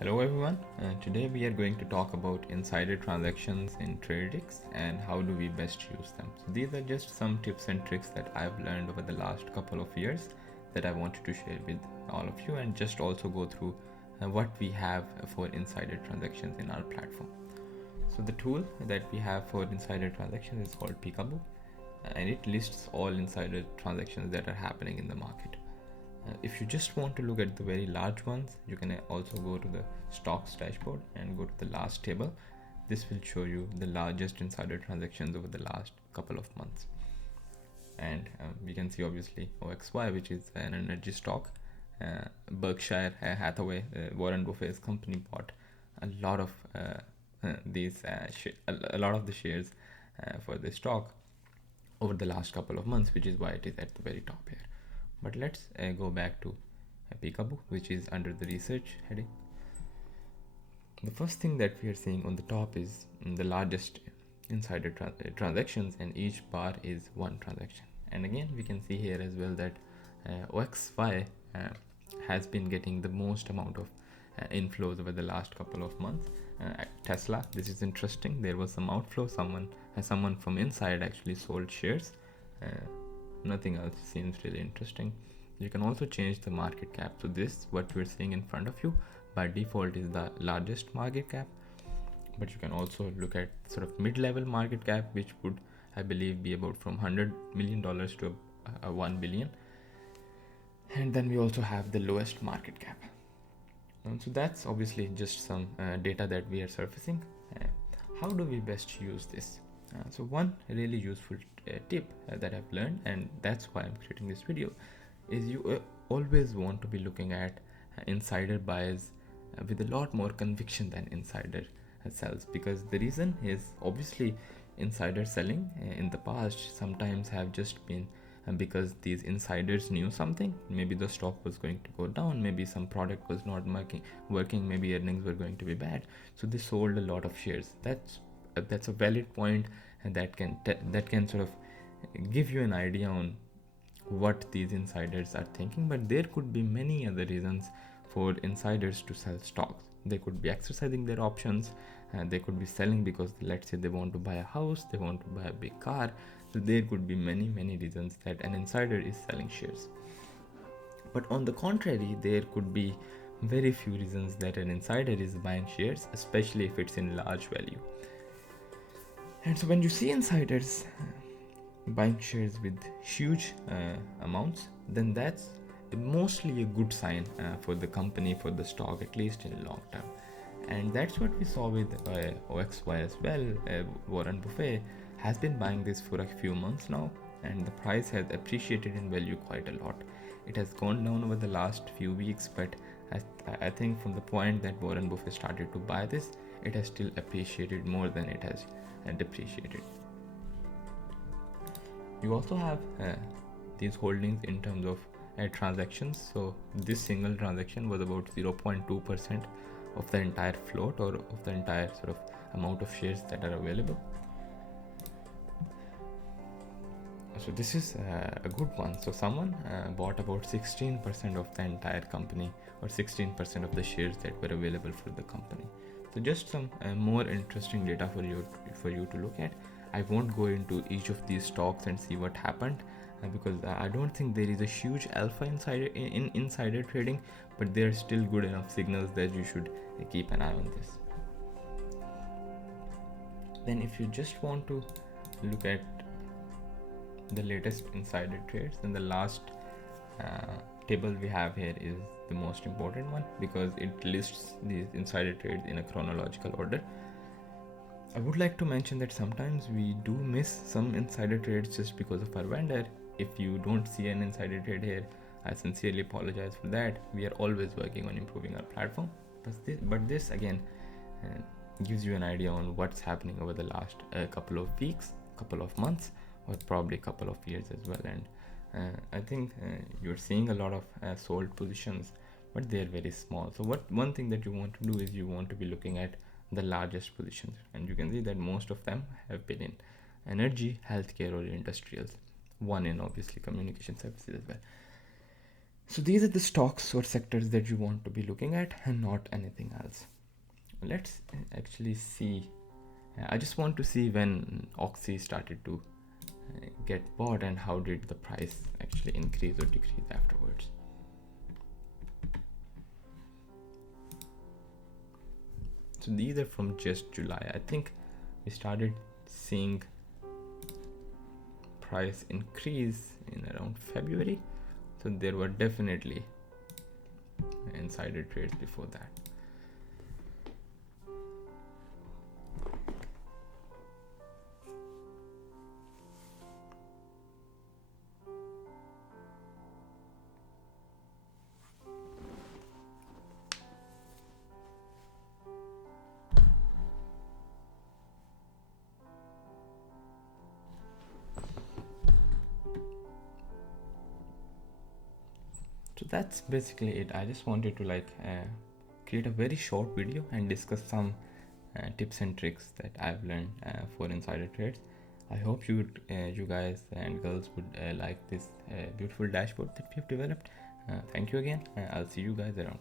Hello everyone. Today we are going to talk about insider transactions in Tradix and how do we best use them. So these are just some tips and tricks that I've learned over the last couple of years that I wanted to share with all of you and just also go through what we have for insider transactions in our platform. So the tool that we have for insider transactions is called Peekaboo and it lists all insider transactions that are happening in the market. If you just want to look at the very large ones, you can also go to the stocks dashboard and go to the last table. This will show you the largest insider transactions over the last couple of months. And we can see obviously OXY, which is an energy stock. Berkshire Hathaway, Warren Buffett's company, bought a lot of a lot of the shares for this stock over the last couple of months, which is why it is at the very top here. But let's go back to Peekaboo, which is under the research heading. The first thing that we are seeing on the top is the largest insider transactions, and each bar is one transaction. And again, we can see here as well that OXY has been getting the most amount of inflows over the last couple of months. Tesla, this is interesting. There was some outflow. Someone from inside actually sold shares. Nothing else seems really interesting. You can also change the market cap. So this, what we're seeing in front of you, by default is the largest market cap, but you can also look at sort of mid-level market cap, which would, I believe, be about from $100 million to 1 billion. And then we also have the lowest market cap. So that's obviously just some data that we are surfacing. How do we best use this? So one really useful tip that I've learned, and that's why I'm creating this video, is you always want to be looking at insider buys with a lot more conviction than insider sells, because the reason is obviously insider selling in the past sometimes have just been because these insiders knew something. Maybe the stock was going to go down, maybe some product was not working, maybe earnings were going to be bad, so they sold a lot of shares. That's a valid point, and that can sort of give you an idea on what these insiders are thinking. But there could be many other reasons for insiders to sell stocks. They could be exercising their options, and they could be selling because, let's say, they want to buy a house, they want to buy a big car. So there could be many reasons that an insider is selling shares. But on the contrary, there could be very few reasons that an insider is buying shares, especially if it's in large value. And so when you see insiders buying shares with huge amounts, then that's mostly a good sign for the company, for the stock, at least in the long term. And that's what we saw with OXY as well. Warren Buffett has been buying this for a few months now, and the price has appreciated in value quite a lot. It has gone down over the last few weeks, but I think from the point that Warren Buffett started to buy this, it has still appreciated more than it has depreciated. You also have these holdings in terms of transactions. So this single transaction was about 0.2% of the entire float, or of the entire sort of amount of shares that are available. So this is a good one. So someone bought about 16% of the entire company, or 16% of the shares that were available for the company. So just some more interesting data for you to look at. I won't go into each of these stocks and see what happened because I don't think there is a huge alpha in insider trading, but there are still good enough signals that you should keep an eye on this. Then if you just want to look at the latest insider trades, then the last table we have here is the most important one, because it lists these insider trades in a chronological order. I would like to mention that sometimes we do miss some insider trades just because of our vendor. If you don't see an insider trade here, I sincerely apologize for that. We are always working on improving our platform, but this again gives you an idea on what's happening over the last couple of weeks, couple of months, or probably a couple of years as well. And I think you're seeing a lot of sold positions, but they're very small. So one thing that you want to do is you want to be looking at the largest positions, and you can see that most of them have been in energy, healthcare, or industrials. One in obviously communication services as well. So these are the stocks or sectors that you want to be looking at and not anything else. Let's actually see. I just want to see when Oxy started to get bought and how did the price actually increase or decrease afterwards. So these are from just July. I think we started seeing price increase in around February. So there were definitely insider trades before that. So that's basically it. I just wanted to create a very short video and discuss some tips and tricks that I've learned for insider trades. I hope you guys and girls would like this beautiful dashboard that we've developed. Thank you again. I'll see you guys around.